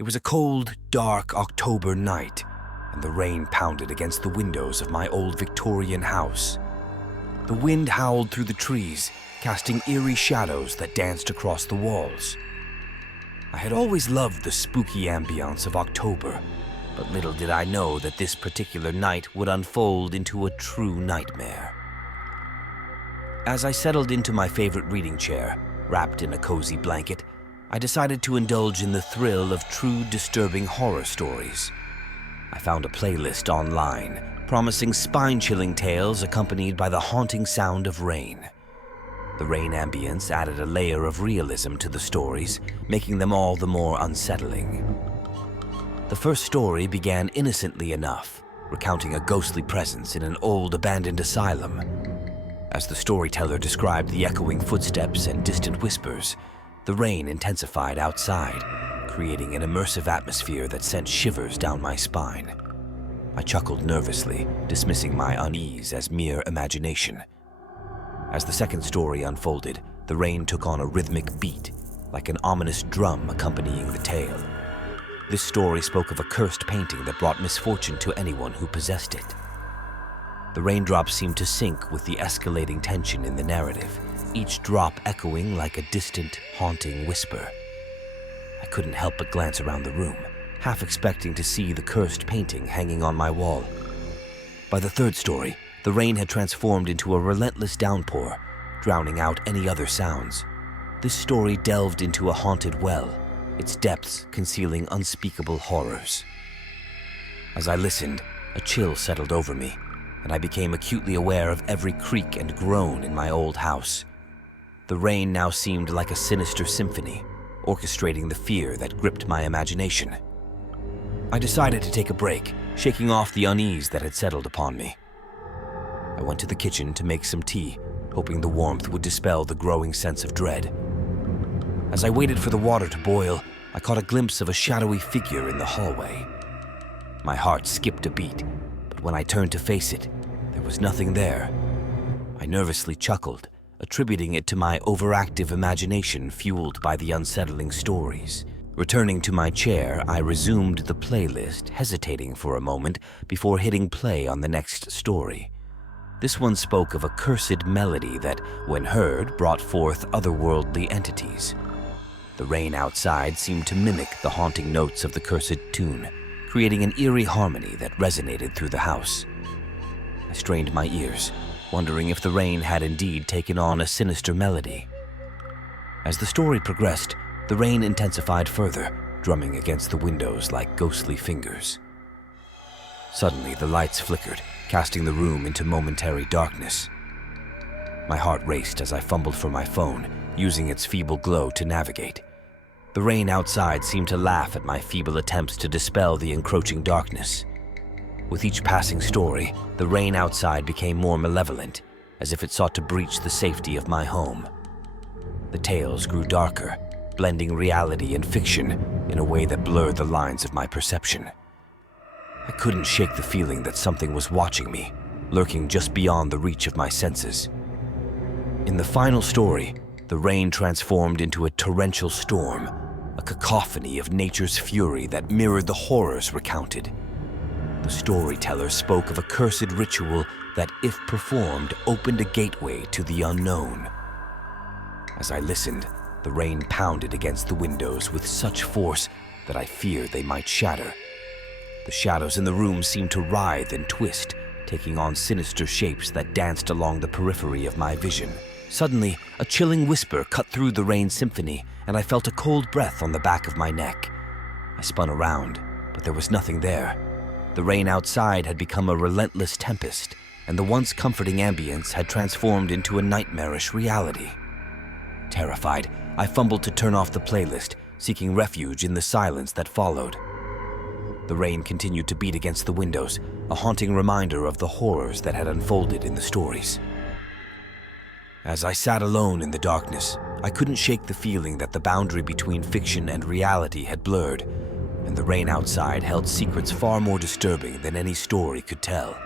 It was a cold, dark October night, and the rain pounded against the windows of my old Victorian house. The wind howled through the trees, casting eerie shadows that danced across the walls. I had always loved the spooky ambience of October, but little did I know that this particular night would unfold into a true nightmare. As I settled into my favorite reading chair, wrapped in a cozy blanket, I decided to indulge in the thrill of true disturbing horror stories. I found a playlist online promising spine-chilling tales accompanied by the haunting sound of rain. The rain ambience added a layer of realism to the stories, making them all the more unsettling. The first story began innocently enough, recounting a ghostly presence in an old abandoned asylum. As the storyteller described the echoing footsteps and distant whispers, the rain intensified outside, creating an immersive atmosphere that sent shivers down my spine. I chuckled nervously, dismissing my unease as mere imagination. As the second story unfolded, the rain took on a rhythmic beat, like an ominous drum accompanying the tale. This story spoke of a cursed painting that brought misfortune to anyone who possessed it. The raindrops seemed to sync with the escalating tension in the narrative, each drop echoing like a distant, haunting whisper. I couldn't help but glance around the room, half expecting to see the cursed painting hanging on my wall. By the third story, the rain had transformed into a relentless downpour, drowning out any other sounds. This story delved into a haunted well, its depths concealing unspeakable horrors. As I listened, a chill settled over me, and I became acutely aware of every creak and groan in my old house. The rain now seemed like a sinister symphony, orchestrating the fear that gripped my imagination. I decided to take a break, shaking off the unease that had settled upon me. I went to the kitchen to make some tea, hoping the warmth would dispel the growing sense of dread. As I waited for the water to boil, I caught a glimpse of a shadowy figure in the hallway. My heart skipped a beat, but when I turned to face it, there was nothing there. I nervously chuckled, attributing it to my overactive imagination fueled by the unsettling stories. Returning to my chair, I resumed the playlist, hesitating for a moment before hitting play on the next story. This one spoke of a cursed melody that, when heard, brought forth otherworldly entities. The rain outside seemed to mimic the haunting notes of the cursed tune, creating an eerie harmony that resonated through the house. I strained my ears, wondering if the rain had indeed taken on a sinister melody. As the story progressed, the rain intensified further, drumming against the windows like ghostly fingers. Suddenly, the lights flickered, casting the room into momentary darkness. My heart raced as I fumbled for my phone, using its feeble glow to navigate. The rain outside seemed to laugh at my feeble attempts to dispel the encroaching darkness. With each passing story, the rain outside became more malevolent, as if it sought to breach the safety of my home. The tales grew darker, blending reality and fiction in a way that blurred the lines of my perception. I couldn't shake the feeling that something was watching me, lurking just beyond the reach of my senses. In the final story, the rain transformed into a torrential storm, a cacophony of nature's fury that mirrored the horrors recounted. The storyteller spoke of a cursed ritual that, if performed, opened a gateway to the unknown. As I listened, the rain pounded against the windows with such force that I feared they might shatter. The shadows in the room seemed to writhe and twist, taking on sinister shapes that danced along the periphery of my vision. Suddenly, a chilling whisper cut through the rain symphony, and I felt a cold breath on the back of my neck. I spun around, but there was nothing there. The rain outside had become a relentless tempest, and the once comforting ambience had transformed into a nightmarish reality. Terrified, I fumbled to turn off the playlist, seeking refuge in the silence that followed. The rain continued to beat against the windows, a haunting reminder of the horrors that had unfolded in the stories. As I sat alone in the darkness, I couldn't shake the feeling that the boundary between fiction and reality had blurred, and the rain outside held secrets far more disturbing than any story could tell.